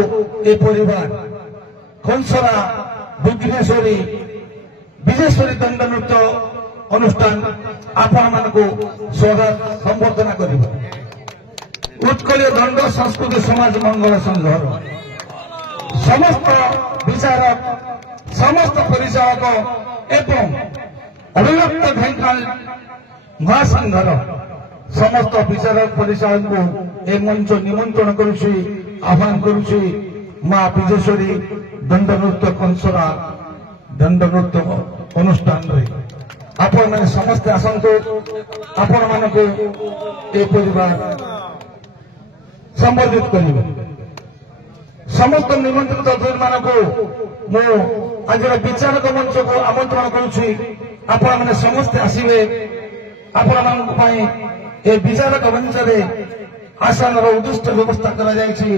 ए परिवार खनसरा बुग्नेश्वरी विजेश्वरी दंड नृत्य अनुष्ठान आपण मानक स्वागत संबर्धना कर उत्कल दंड संस्कृति समाज मंगल संघर समस्त विचारक समस्त परिचालक एवं अभिव्यक्त ढेंकाल महासंघर समस्त विचारक परिचालक को ए मंच निमंत्रण करुछि आह्वान करुछि मां विजेश्वरी दंड नृत्य कंसरा दंड नृत्य अनुष्ठान रे आपण माने समस्त आसंतु आपण मानको ए परिवार संबोधित करिवे समस्त निमंत्रित अतिथि मानको मो आज विचारक मंच को आमंत्रण करुछि आपण माने समस्त आसीबे आपण मानक पई ए विचारक मंच रे आसन रो उद्दिष्ट व्यवस्था करा जायछि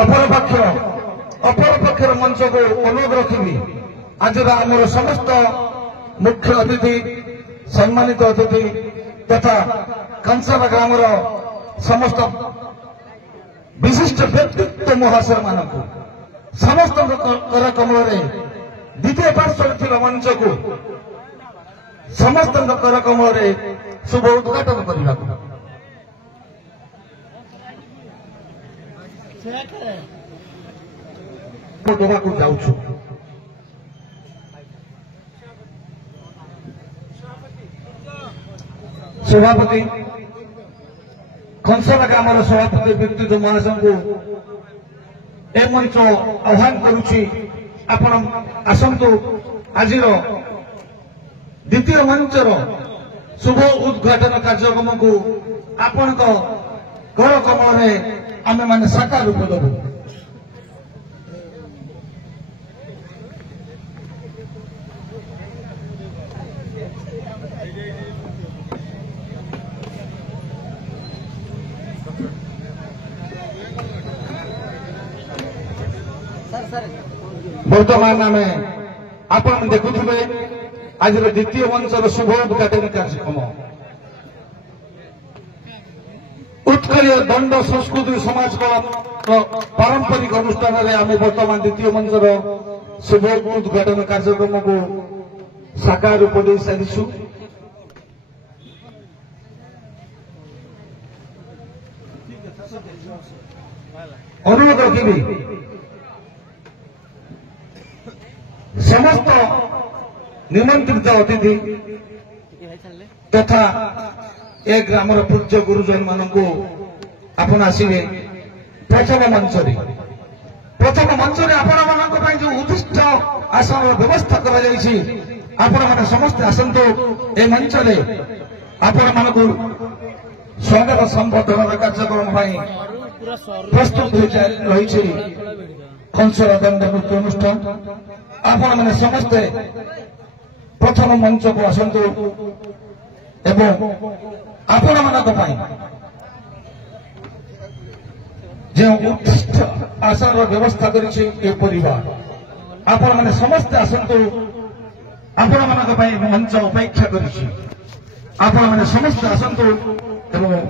अपर पक्षर मंच को अलग रखिबी आज आमर समस्त मुख्य अतिथि सम्मानित अतिथि तथा कंसाला ग्रामर समस्त विशिष्ट व्यक्तित्व महाशय मानक समस्त कर कमल द्वितीय पार्श्व थिबा मंच को समस्त कर कमल शुभ उद्घाटन करने को जाऊछु सभापति कंसला ग्रामर सभापति व्यक्तित्व महाशय को ए मंच आह्वान करुछि आपण आसंतु आज द्वितीय मंचर शुभ उद्घाटन कार्यक्रम को आपण कर कमल आमे माने साकार रूप देबु वर्तमान आम आपण देखुवे आज द्वितीय मंचर शुभ उद्घाटन कार्यक्रम उत्कल दंड संस्कृति समाज पारंपरिक अनुष्ठान में आम वर्तमान द्वितीय मंचर शुभ उद्घाटन कार्यक्रम को साकार रूप दे सारिछु अनुरोध रखी समस्त निमंत्रित अतिथि तथा ए ग्रामर पूज्य गुरुजन मानक आपण आसवे प्रथम मंच आपण मानक जो उद्दिष्ट आसन व्यवस्था कर समस्त आसतु ए मंच आपण मानक स्वागत संबर्धना कार्यक्रम प्रस्तुत रही कंसरा दंड नृत्य अनुष्ठान आपण मैंने समस्ते प्रथम मंच को आसतु एवं आपण मानक जो उत्कृष्ट आसन व्यवस्था करिछि ए परिवार आपण मैंने समस्ते आसतु आपण मानक मंच अपेक्षा करिछि आपण मैंने समस्ते आसतु एवं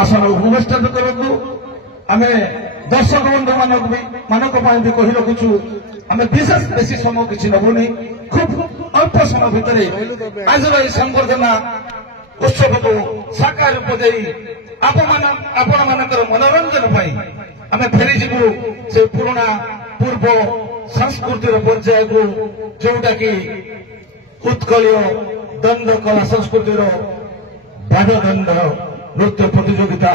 आसन उपवेशन करतु आमे दर्शक बंधु मानक भी कही रखुचु आम विशेष बेसी समय किसी नबुनी खूब अल्प समय भितर आज संबर्धना उत्सव को साकार रूप दे आपण मानकर मनोरंजन आम फेरी जीवु से पुराना पूर्व संस्कृतिर पर्याय को जोटा कि उत्कलीय दंड कला संस्कृतिर बाणदंड नृत्य प्रतियोगिता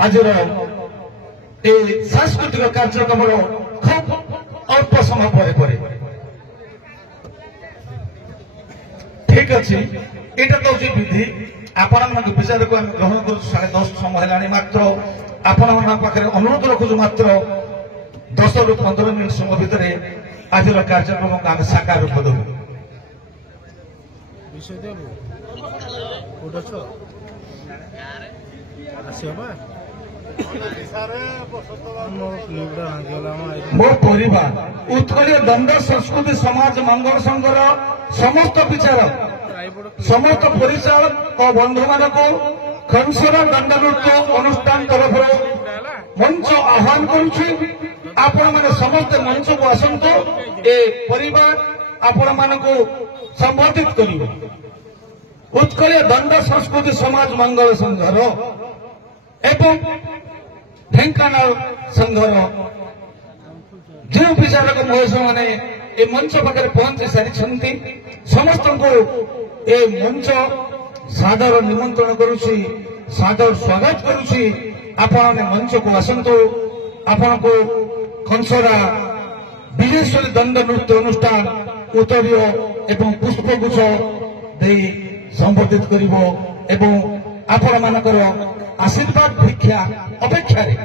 आज सांस्कृतिक कार्यक्रम खूब अल्प समय पर ठीक अच्छे यहाँ तो विधि आपण विचार को ग्रहण कर 10:30 समय है मात्र आपण पाखे अनुरोध रखुचु मात्र 10 ରୁ 15 मिनिट समय भितर आज कार्यक्रम को आम साकार रूप देवु मो परिवार उत्कलीय दंड संस्कृति समाज मंगल संघर समस्त विचारक समस्त परिचालक और बंधु मान कंसर दंडनृत्य अनुष्ठान तरफ मंच आह्वान करुछि आपण माने समस्त मंच को आसंतु ए परिवार आपण मानकु संबोधित करिवे उत्कल दंड संस्कृति समाज मंगल संघर एवं ढेंकानाल संघर जो विचारक महेश मैंने ए मंच पाखे पहुंची सारी समस्त को ए मंच सादर निमंत्रण करुछि सादर स्वागत करुछि आपण मंच को आसंतु आपण को कंसरा विजेश्वरी दंड नृत्य अनुष्ठान उत्तरीय एवं पुष्पगुच्छ दे संबोधित करिवो एवं आपण मानकर आशीर्वाद भिक्षा अपेक्षा रे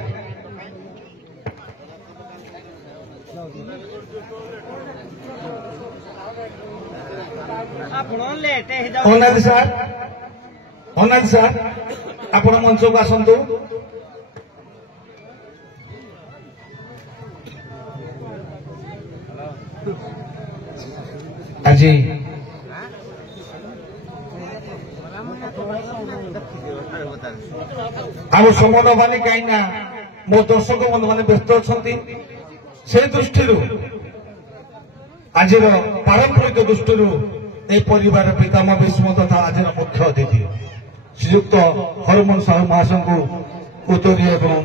अनाज सार आपण मंच को आसंतु आज आम समन माने कहीं मो दर्शक बंधु मैंने व्यस्त अच्छा से दृष्टि आज पारंपरिक दृष्टि ए परिवार पितामह भीष्म तथा आज मुख्य अतिथि श्रीयुक्त हरमोहन साहू महाशय को उत्तरीय एवं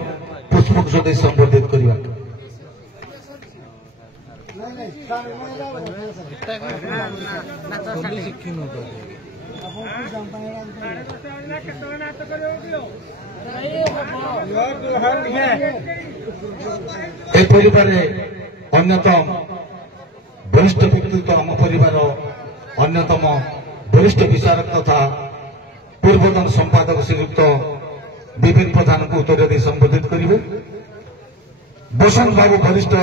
पुष्पगुच्छ दे संबोधित करने ए परिवार अन्यतम वरिष्ठ व्यक्तित्व आम परिवार अन्यतम वरिष्ठ विचारक तथा पूर्वतन संपादक श्रीयुक्त विपिन प्रधान को उत्तर दे संबोधित करेंगे बसंत बाबू वरिष्ठ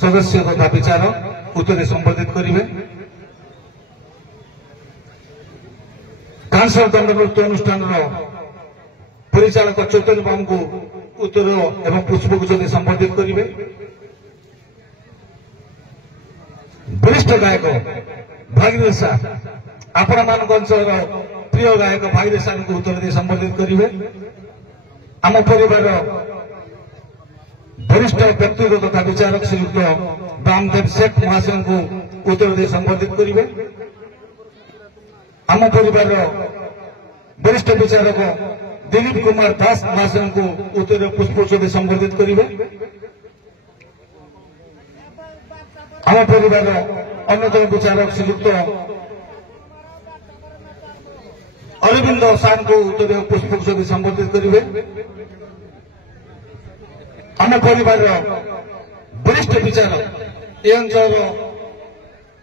सदस्य तथा विचारक उत्तर संबोधित करेंगे कांसर दंड नृत्य अनुष्ठान परिचालक चैतन्य बाबू को उत्तर एवं पुष्पगुच्छ दे संबोधित करेंगे वरिष्ठ गायक भागीरथ साह आपण मान अंचल प्रिय गायक भागीरथ साह को उत्तर दे संबोधित करेंगे आम परिवार वरिष्ठ व्यक्तित्व तथा विचारक श्रीयुक्त रामदेव शेख महाशय को उत्तर दे संबोधित करेंगे आम परिवार वरिष्ठ विचारक दिलीप कुमार दास महाशय को उत्तर पुष्पगुच्छ दे संबोधित करेंगे आम परिवार अन्यतम विचारक श्रीयुक्त अरविंद साहब को उत्तर पुष्पगुच्छ दे संबोधित करेंगे आम परिवार वरिष्ठ विचारक ए अंचल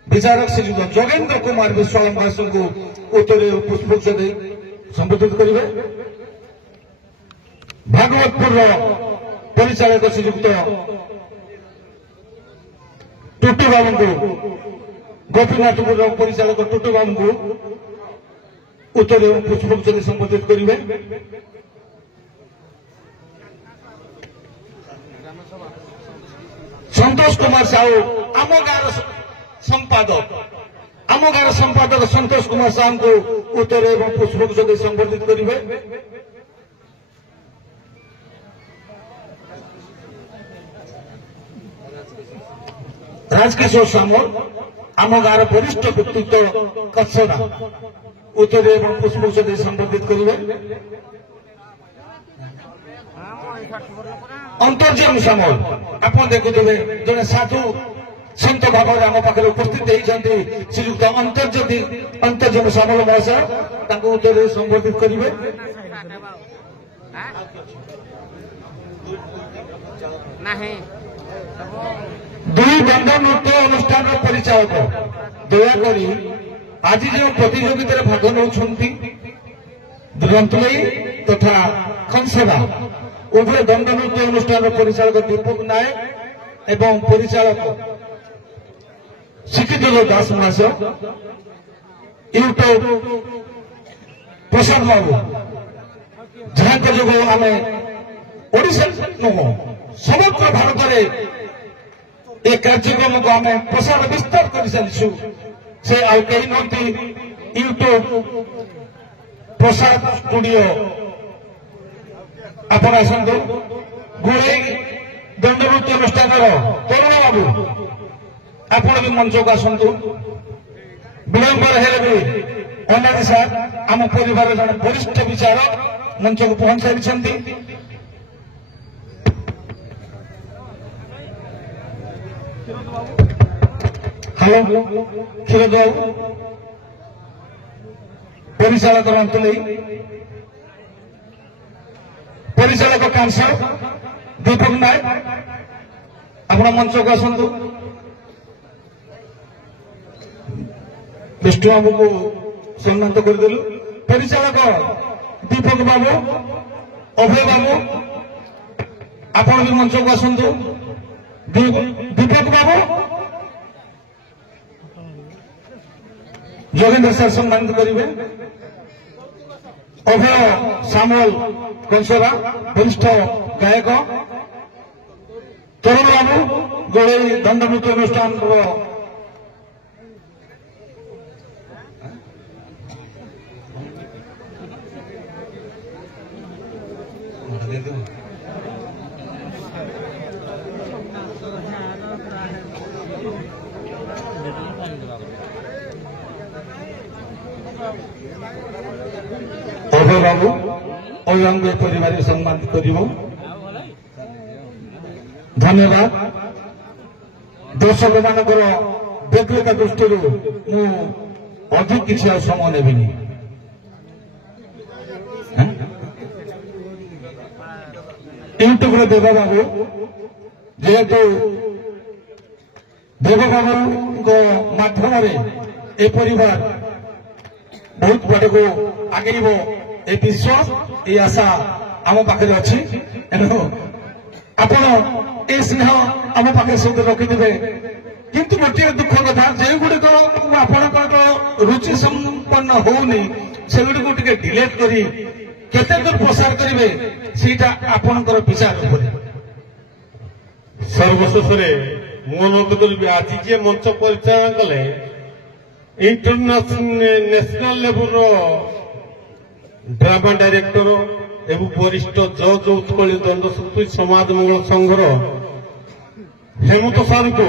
विचारक श्रीयुक्त जोगेन्द्र कुमार विश्वाल महाशय को उत्तर पुष्पगुच्छ दे संबोधित करेंगे भागवतपुर परिचालक श्रीयुक्त टुटू बाबू को गोपीनाथपुर परिचालक टुटू बाबू को उत्तर एवं पुष्पगुच्छ दे संबोधित करेंगे संतोष कुमार साहू आम गाँव संपादक संतोष कुमार साहू को उत्तर एवं पुष्पगुच्छ दे संबोधित करेंगे राजकिशोर सामल आम गाँव वरिष्ठ व्यक्तित्व कसरा उत्तर एवं पुष्पगुच्छ दे संबोधित करेंगे अंतर्जम सामल आप देखुवे जड़े साधु सन्त भाव में आम पाखे उपस्थित होती श्रीयुक्त अंतर्जम सामल महाशय उत्तर संबोधित करेंगे दुई दंड नृत्य अनुष्ठान परिचालक दयाकोरी आज जो प्रतियोगिता भाग नौकरी रंतलई तथा खंसरा उभय दंड नृत्य अनुष्ठान परिचालक दीपक नायक एवं परिचालक शिक्षित दास महाशय यूट्यूब प्रसाद बाबू जहाँ जो आम ओडिशा नुह समग्र भारत में ए कार्यक्रम को आम प्रसार विस्तार कर सारी से आई यूट्यूब प्रसाद स्टूडियो आपण आसतु गोड़े दंडनृत्य अनुष्ठान तरुण बाबू आपण भी मंच को आसतु विलंबर हेले भी अनादि सार आम परिवार जन वरिष्ठ विचारक मंच को पहुंचाई। हेलो क्षीरोद बाबू परिचालक अंतुल परिचालक कांसर दीपक नायक आपण मंच को आसतु विष्णु बाबू को सम्मानित करदेलु परिचालक दीपक बाबू अभय बाबू आपण भी मंच को आसतु दीपक बाबू जोगेंद्र सर सम्मानित करेंगे अभय सामुएल कंसरा वरिष्ठ गायक तरुण बाबू गोड़े दंडनृत्य अनुष्ठान अभय बाबू अयंग परिवार सम्मानित कर धन्यवाद। दर्शक मान व्यक्तिगत दृष्टि अधिक किसी समय नेबिनी यूट्यूब देव बाबू जेहेतु देव बाबू माध्यम ए परिवार बहुत बड़े को आगे ए विश्वास ये आशा आम पाखे अच्छी एणु आपण ए सिंह आम पाखे सब रखिदे किंतु गोटे दुख कथा जे गुड़िक आपण रुचि संपन्न होनी से गुड़ी टे डिलेट करी केते दूर प्रसार करेंगे सीटा आपणकर विचार सर्वशेष मु अनुरोध करी आज जे मंच परिचालन कले इंटरनेशनल लेवल ड्रामा डायरेक्टर एवं वरिष्ठ जज उत्कल दंडशक्ति समाज मंगल संघर हेमंत सार को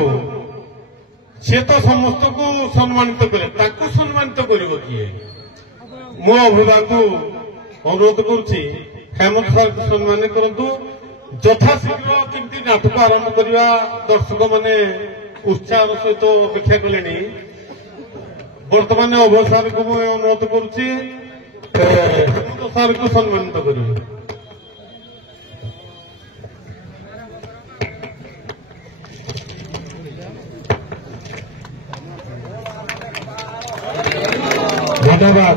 सी तो समस्त को सम्मानित करे सम्मानित कर किए मो अभिभा को अनुरोध करुच्ची हेमंत सार को सम्मानित करूँ यथाशीघ्र केमती नाटक आरंभ करवा दर्शक मैंने उत्साह सहित अपेक्षा कले बर्तमान अभय सार को मुझे अनुरोध करुच्ची हेमंत सार को सम्मानित कर धन्यवाद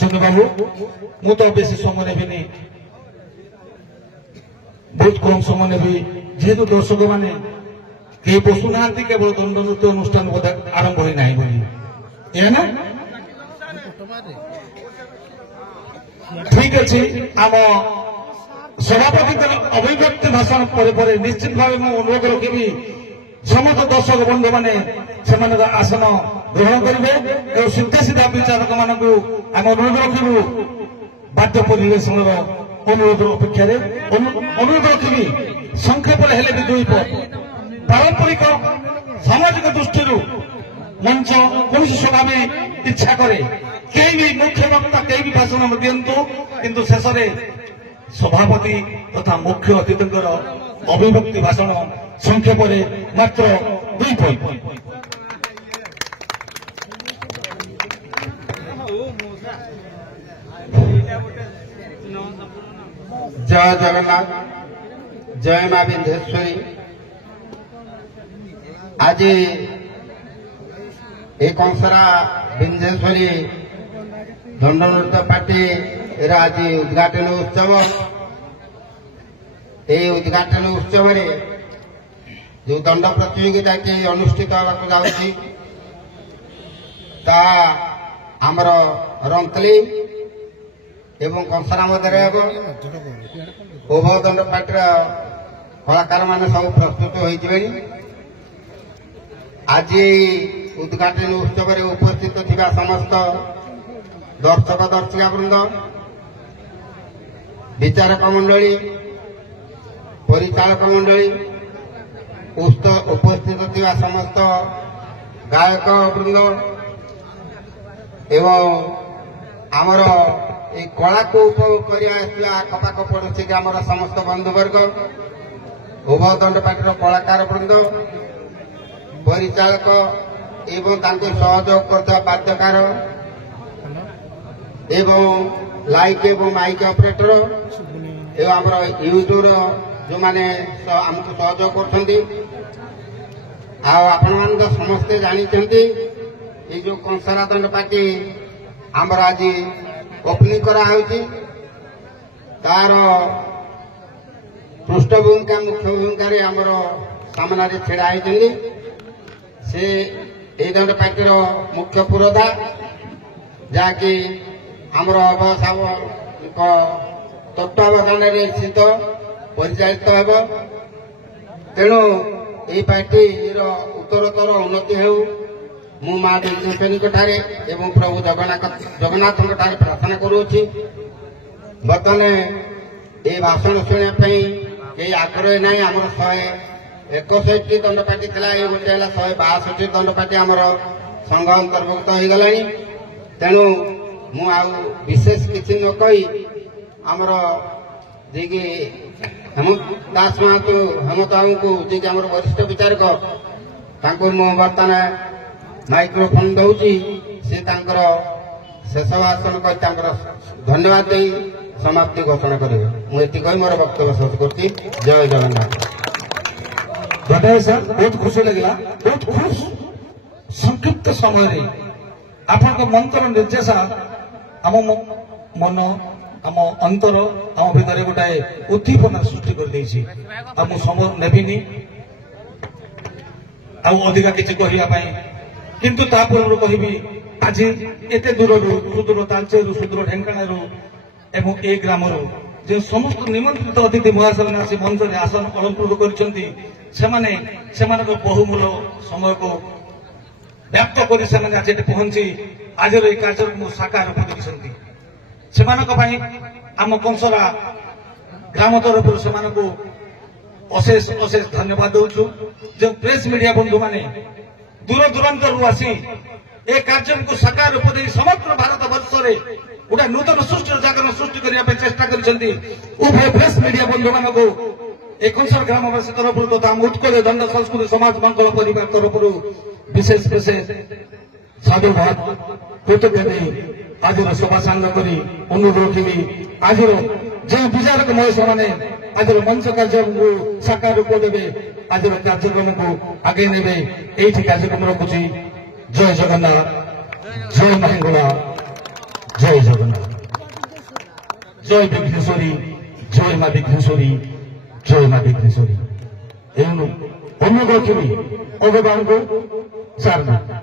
चंद्र बाबू मु तो बेसी समय नेबिनी बहुत कम समय नेबी जेहेतु दर्शक मैंने कई बसुना केवल दंडनृत्य अनुष्ठान आरंभ होना ना ठीक अच्छे आम सभापति अभिव्यक्ति भाषण पर निश्चित भाव अनुरोध रखी समस्त दर्शक बंधु मैंने आसन ग्रहण करेंगे और सीधा सीधा विचारक मान आम अनुरोध रखू बाध्य परिवेशन अनुरोध अपेक्षा अनुरोध रखी संक्षेप हेले भी दुई पारंपरिक सामाजिक दृष्टि मंच कौन सभा में इच्छा करे कई भी मुख्य वक्ता कई भी भाषण दिंतु किंतु शेष में सभापति तथा मुख्य अतिथि अभिव्यक्ति भाषण संक्षेप मात्र 2 पॉइंट। जय जगन्नाथ जय मां विंध्येश्वरी। आज एक अंसरा विंध्येश्वरी दंडनृत्य पार्टी आज उद्घाटन उत्सव ये उद्घाटन उत्सव जो दंड प्रतियोगिता की अनुष्ठित होगाची आमर रंतली एवं कंसरा मध्य उभय दंड पार्टी कलाकार मान सब प्रस्तुत हो आज उद्घाटन उत्सव उपस्थित थिबा समस्त दर्शक दर्शिका वृंद विचारक मंडली परिचालक मंडली उपस्थित थिबा समस्त गायक वृंद एवं आमर ये कला को उपभोग करने आखपाख पड़ोसी ग्रामर समस्त बंधुवर्ग उभय दंडपाटीर कलाकार वृंद परिचालक एवं तांको सहयोग करता बाध्यकार एवं लाइक एवं माइक ऑपरेटर एवं आमर यूट्यूब जो माने आमको सहयोग करछंती आपण मान समस्ते जानी ये जो कंसरा दंडपाटी आमर आज ओपनिंग करा होती तार पृष्ठभूमिका मुख्य भूमिका आमर सामना छेड़ा होती से ये दंडपाटीर मुख्य पुरोधा जहाँकि आमर तत्वावधान स्थित परिचालित होब तेणु ये पार्टी उत्तरोत्तर उन्नति हो मु माँ विघ्नेश्वरी एवं प्रभु जगन्नाथ प्रार्थना करुच्ची बर्तमान ये भाषण शुणा कई आग्रह ना आम 161 दंडपाटी था ये गोटे 162 दंडपाटी आमर संघ अंतर्भुक्त हो गला तेणु मु विशेष किसी न कही आमर जी हेमंत दास महातो हेमंत बाबू को जी आम वरिष्ठ विचारक मु बर्तमान माइक्रोफोन दौची से शेष भाषण कर धन्यवाद दे समाप्ति घोषणा करेंगे मुझे कही मोर वक्तव्य शेष कर जय जगन्नाथ धन्यवाद सर बहुत खुशी लगे बहुत खुश संक्षिप्त समय आपण मंत्र निर्देश आम मन आम अंतर आम भितर गोटाए उद्दीपना सृष्टि कर समय नेबिनी अधिका किसी कहवाई किंतु ता पूर्व कहि आज एत दूर सुदूर तालचेर सुदूर ढेंकाणु एवं ए ग्राम जो समस्त निमंत्रित अतिथि महाशय आसी मंच में आसन अलंकृत कर बहुमूल्य समय को व्याप्त कर पहुंची आज ये कार्यक्रम साकार रूप देखते आम कंसरा ग्राम तरफ से अशेष अशेष धन्यवाद दूचु जो प्रेस मीडिया बंधु माने दूर दूरांत आसी ए कार्यक्रम को साकार रूप दे समग्र भारत वर्ष में गोटे नूतन सृष्टि जागरण सृष्टि करने चेष्टा करछंती उभय प्रेस मीडिया बंधु मान को एक कंसर ग्रामवासी तरफ तथा उत्कल दंड संस्कृति समाज मंगल परिवार तरफ विशेष विशेष साधुवाद कृतज्ञ आज सभा सांग कर अनुरोध रखी आज जो विचारक महेश मैंने आज मंच कार्यक्रम को साकार रूप देवे आज कार्यक्रम को आगे ने कार्यक्रम रखुची जय जगन्नाथ जय महिंगला जय जगन्नाथ जय विघ्नेश्वरी जय माँ विघ्नेश्वरी जय माँ विघ्नेश्वरी अनुरोध रखी अभगवान को सारना